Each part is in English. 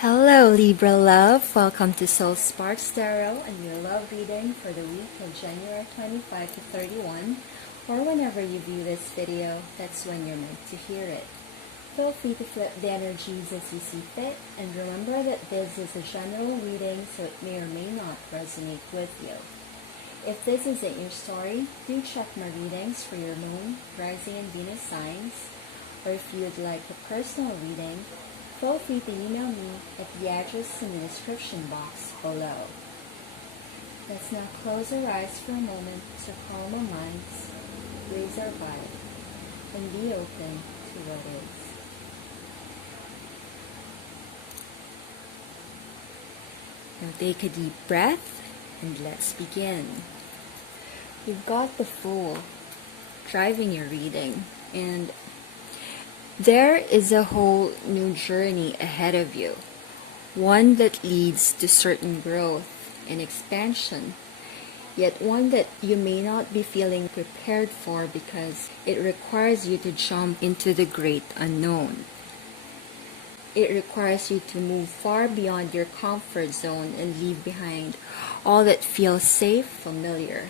Hello, Libra love. Welcome to Soul Sparks Tarot and your love reading for the week of January 25 to 31, or whenever you view this video, that's when you're meant to hear it. Feel free to flip the energies as you see fit, and remember that this is a general reading, so it may or may not resonate with you. If this isn't your story, do check my readings for your moon, rising, and Venus signs, or if you would like a personal reading, feel free to email me at the address in the description box below. Let's now close our eyes for a moment to calm our minds, raise our vibe, and be open to what is. Now take a deep breath and let's begin. You've got the Fool driving your reading, and there is a whole new journey ahead of you, one that leads to certain growth and expansion, yet one that you may not be feeling prepared for because it requires you to jump into the great unknown. It requires you to move far beyond your comfort zone and leave behind all that feels safe, familiar.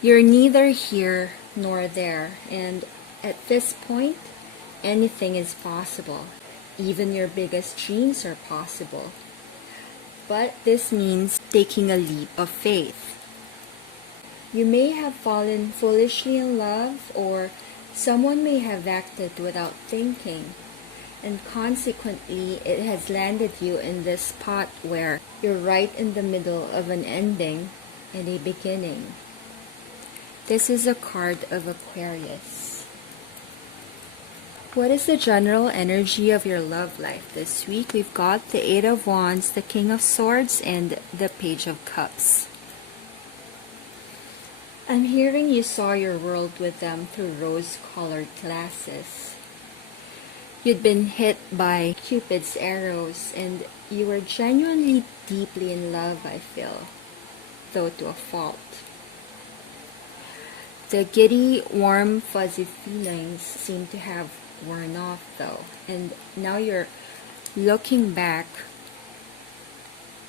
You're neither here nor there, and at this point, anything is possible. Even your biggest dreams are possible. But this means taking a leap of faith. You may have fallen foolishly in love, or someone may have acted without thinking, and consequently it has landed you in this spot where you're right in the middle of an ending and a beginning. This is a card of Aquarius. What is the general energy of your love life this week? We've got the Eight of Wands, the King of Swords, and the Page of Cups. I'm hearing you saw your world with them through rose-colored glasses. You'd been hit by Cupid's arrows, and you were genuinely deeply in love, I feel, though to a fault. The giddy, warm, fuzzy feelings seem to have worn off though, and now you're looking back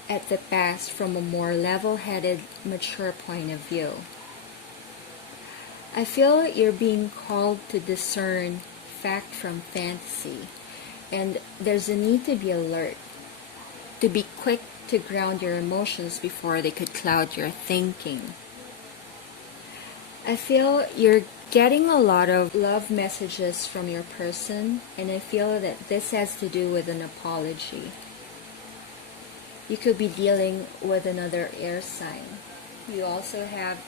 at the past from a more level-headed, mature point of view. I feel you're being called to discern fact from fantasy, and there's a need to be alert, to be quick to ground your emotions before they could cloud your thinking. I feel you're getting a lot of love messages from your person, and I feel that this has to do with an apology. You could be dealing with another air sign. You also have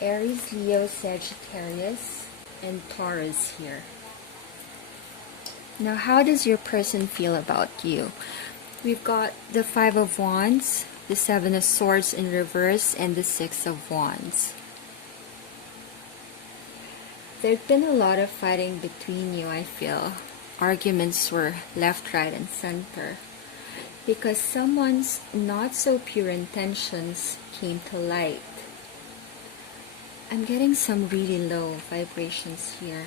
Aries, Leo, Sagittarius, and Taurus here. Now, how does your person feel about you? We've got the Five of Wands, the Seven of Swords in reverse, and the Six of Wands. There's been a lot of fighting between you, I feel. Arguments were left, right, and center, because someone's not so pure intentions came to light. I'm getting some really low vibrations here.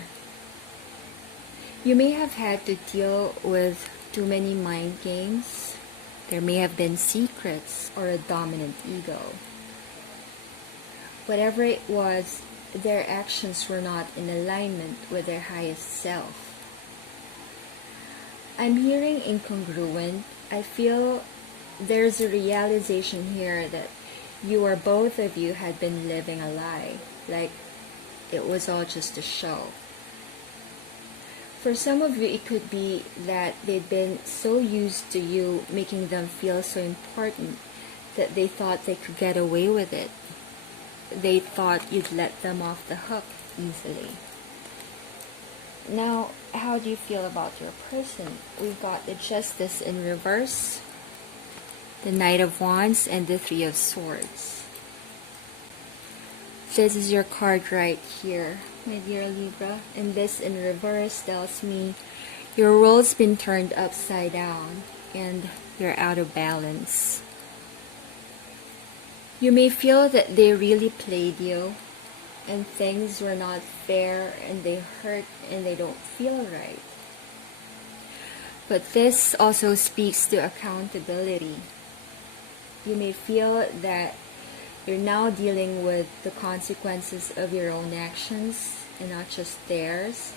You may have had to deal with too many mind games. There may have been secrets or a dominant ego. Whatever it was, their actions were not in alignment with their highest self. I'm hearing incongruent. I feel there's a realization here that both of you had been living a lie, like it was all just a show. For some of you, it could be that they'd been so used to you making them feel so important that they thought they could get away with it. They thought you'd let them off the hook easily. Now, how do you feel about your person? We've got the Justice in reverse, the Knight of Wands, and the Three of Swords. This is your card right here, my dear Libra, and this in reverse tells me your world's been turned upside down and you're out of balance. You may feel that they really played you and things were not fair and they hurt and they don't feel right. But this also speaks to accountability. You may feel that you're now dealing with the consequences of your own actions and not just theirs,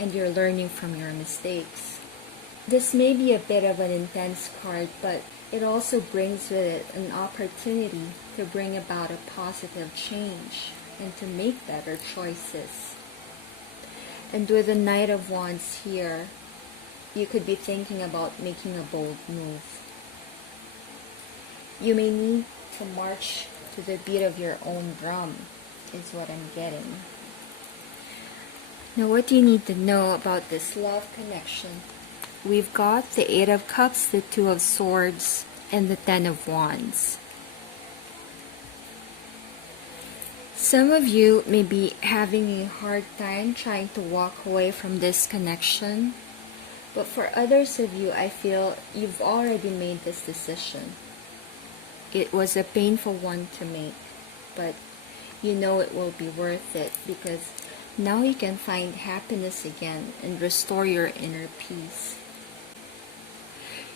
and you're learning from your mistakes. This may be a bit of an intense card, but it also brings with it an opportunity to bring about a positive change and to make better choices. And with the Knight of Wands here, you could be thinking about making a bold move. You may need to march to the beat of your own drum, is what I'm getting. Now, what do you need to know about this love connection? We've got the Eight of Cups, the Two of Swords, and the Ten of Wands. Some of you may be having a hard time trying to walk away from this connection, but for others of you, I feel you've already made this decision. It was a painful one to make, but you know it will be worth it because now you can find happiness again and restore your inner peace.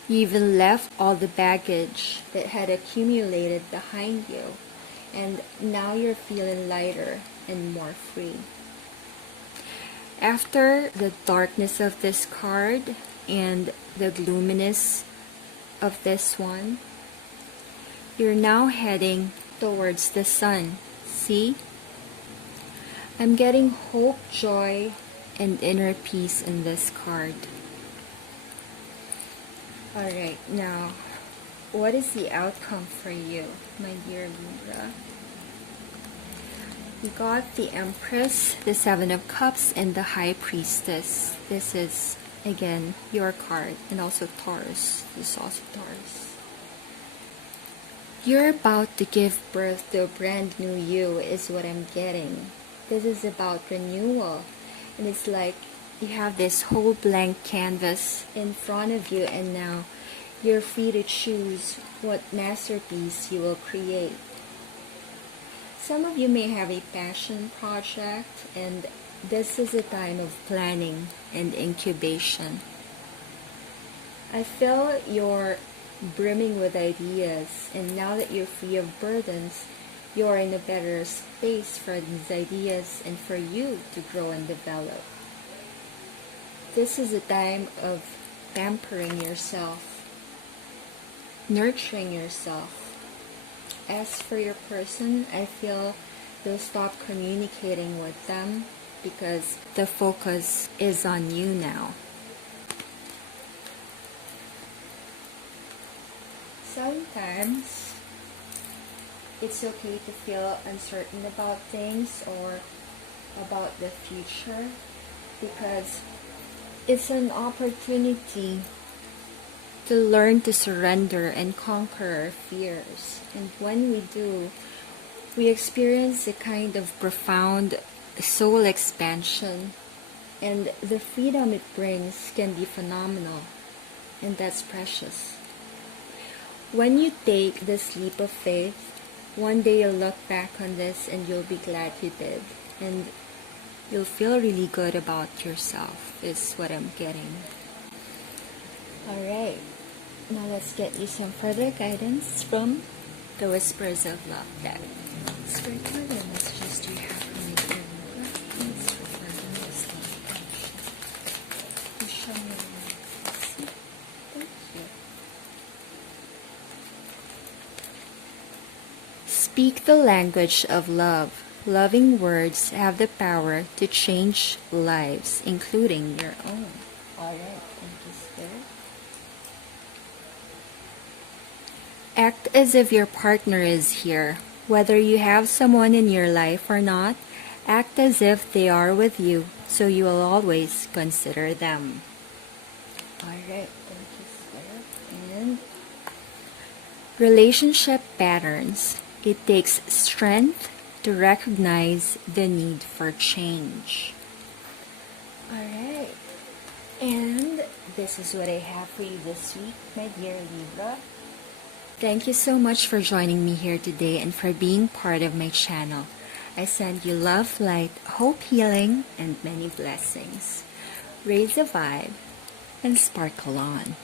You even left all the baggage that had accumulated behind you, and now you're feeling lighter and more free. After the darkness of this card and the gloominess of this one, you're now heading towards the sun. See? I'm getting hope, joy, and inner peace in this card. Alright, now, what is the outcome for you, my dear Libra? We got the Empress, the Seven of Cups, and the High Priestess. This is, again, your card, and also Taurus. This is also Taurus. You're about to give birth to a brand new you, is what I'm getting. This is about renewal, and it's like you have this whole blank canvas in front of you, and now you're free to choose what masterpiece you will create. Some of you may have a passion project, and this is a time of planning and incubation. I feel you're brimming with ideas, and now that you're free of burdens, you're in a better space for these ideas and for you to grow and develop. This is a time of pampering yourself, nurturing yourself. As for your person, I feel you'll stop communicating with them because the focus is on you now. Sometimes it's okay to feel uncertain about things or about the future because it's an opportunity to learn to surrender and conquer our fears. And when we do, we experience a kind of profound soul expansion, and the freedom it brings can be phenomenal, and that's precious. When you take this leap of faith, one day you'll look back on this and you'll be glad you did, and you'll feel really good about yourself, is what I'm getting. Alright, now let's get you some further guidance from the Whispers of Love deck. Spirit, what other messages do you have for me, dear Libra? Please refer to this love connection. Please show me your mercy. Thank you. Speak the language of love. Loving words have the power to change lives, including your own. Alright, thank you, Spirit. Act as if your partner is here. Whether you have someone in your life or not, act as if they are with you, so you will always consider them. Alright, thank you, Spirit. And relationship patterns. It takes strength to recognize the need for change. Alright, and this is what I have for you this week, my dear Libra. Thank you so much for joining me here today and for being part of my channel. I send you love, light, hope, healing, and many blessings. Raise the vibe. and sparkle on.